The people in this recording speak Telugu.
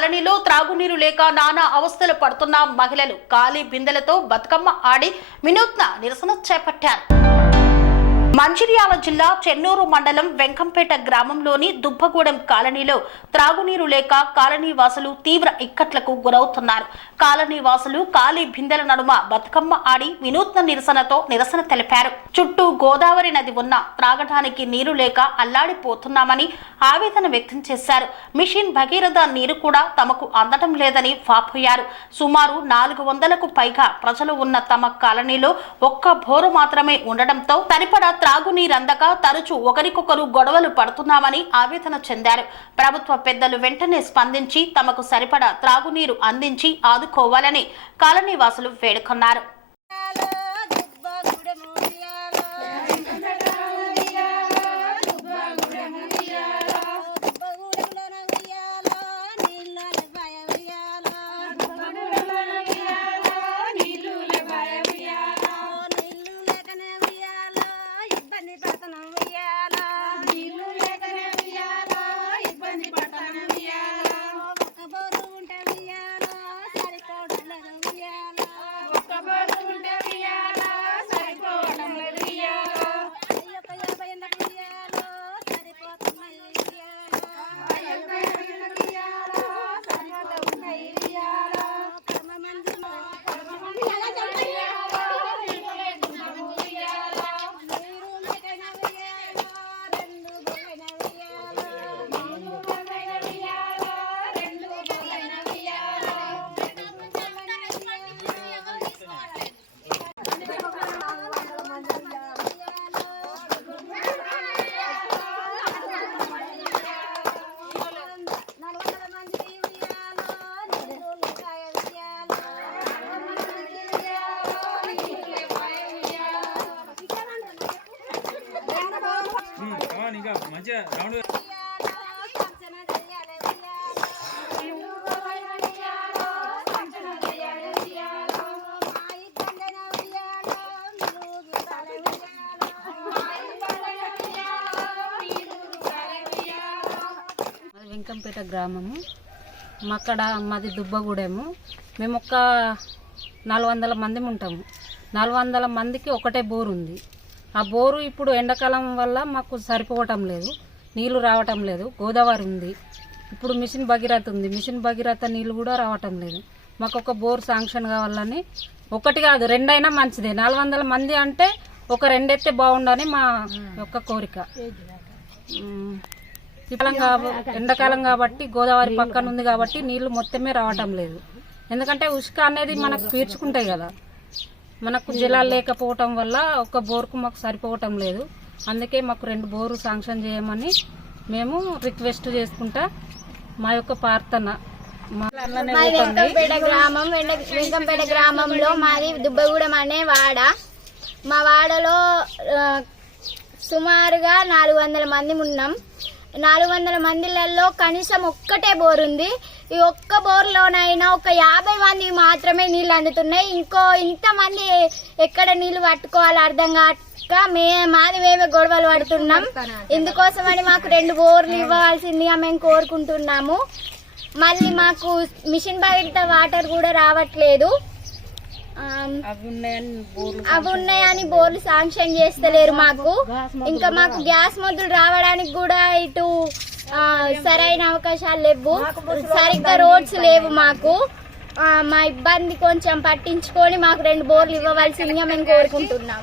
కాలనీలో త్రాగునీరు లేక నానా అవస్థలు పడుతున్న మహిళలు ఖాళీ బిందెలతో బతుకమ్మ ఆడి వినూత్న నిరసన చేపట్టారు. మంచిర్యాల జిల్లా చెన్నూరు మండలం వెంకంపేట గ్రామంలోని దుబ్బగూడెం కాలనీలో త్రాగునీరు లేక కాలనీ వాసులు తీవ్ర ఇక్కట్లకు గురవుతున్నారు. కాలనీ వాసులు ఖాళీ బిందెల నడుమ బతుకమ్మ ఆడి వినూత్న నిరసనతో నిరసన తెలిపారు. చుట్టూ గోదావరి నది ఉన్న త్రాగడానికి నీరు లేక అల్లాడిపోతున్నామని ఆవేదన వ్యక్తం చేశారు. మిషన్ భగీరథ నీరు కూడా తమకు అందడం లేదని వాపోయారు. సుమారు నాలుగు వందలకు పైగా ప్రజలు ఉన్న తమ కాలనీలో ఒక్క బోరు మాత్రమే ఉండడంతో సరిపడా త్రాగునీరందక తరచూ ఒకరికొకరు గొడవలు పడుతున్నామని ఆవేదన చెందారు. ప్రభుత్వ పెద్దలు వెంటనే స్పందించి తమకు సరిపడా త్రాగునీరు అందించి ఆదుకోవాలని కాలనీవాసులు వేడుకున్నారు వేడుకొన్నారు. আমার వెంకంపేట గ్రామము. అక్కడ మాది దుబ్బగూడెము. మేము ఒక నాలుగు వందల మంది ఉంటాము. నాలుగు వందల మందికి ఒకటే బోరు ఉంది ఆ బోరు ఇప్పుడు ఎండాకాలం వల్ల మాకు సరిపోవటం లేదు. నీళ్ళు రావటం లేదు. గోదావరి ఉంది. ఇప్పుడు మిషన్ భగీరథ ఉంది. మిషన్ భగీరథ నీళ్ళు కూడా రావటం లేదు. మాకు ఒక బోర్ శాంక్షన్ కావాలని ఒకటి కాదు రెండైనా మంచిదే. నాలుగు వందల మంది అంటే ఒక రెండెత్తే బాగుండని మా యొక్క కోరిక. ఎండాకాలం కాబట్టి గోదావరి పక్కన ఉంది కాబట్టి నీళ్ళు మొత్తమే రావటం లేదు. ఎందుకంటే ఉసుక అనేది మనకు తీర్చుకుంటాయి కదా. మనకు జలాలు లేకపోవటం వల్ల ఒక బోర్కు మాకు సరిపోవటం లేదు. అందుకే మాకు రెండు బోరు శాంక్షన్ చేయమని మేము రిక్వెస్ట్ చేసుకుంటా మా యొక్క ప్రార్థన. మా మాది వెంకంపేట గ్రామం వెంకంపేట గ్రామంలో మాది దుబ్బగూడెం అనే వాడ. మా వాడలో సుమారుగా నాలుగు వందల మంది ఉన్నాం. నాలుగు వందల మందిలలో కనీసం ఒక్కటే బోర్ ఉంది ఈ ఒక్క బోర్లోనైనా ఒక యాభై మంది మాత్రమే నీళ్ళు అందుతున్నాయి. ఇంకో ఇంతమంది ఎక్కడ నీళ్ళు పట్టుకోవాలో అర్థం కాక మే మాది మేమే గొడవలు పడుతున్నాం. ఇందుకోసమని మాకు రెండు బోర్లు ఇవ్వాల్సిందిగా మేము కోరుకుంటున్నాము. మళ్ళీ మాకు మిషన్ బయట వాటర్ కూడా రావట్లేదు. అవి ఉన్నాయని బోర్లు శాంక్షన్ చేస్తలేరు మాకు. ఇంకా మాకు గ్యాస్ మొద్దులు రావడానికి కూడా ఇటు సరైన అవకాశాలు లేవు. సరిగ్గా రోడ్స్ లేవు మాకు. మా ఇబ్బంది కొంచెం పట్టించుకొని మాకు రెండు బోర్లు ఇవ్వవలసిందిగా మేము కోరుకుంటున్నాం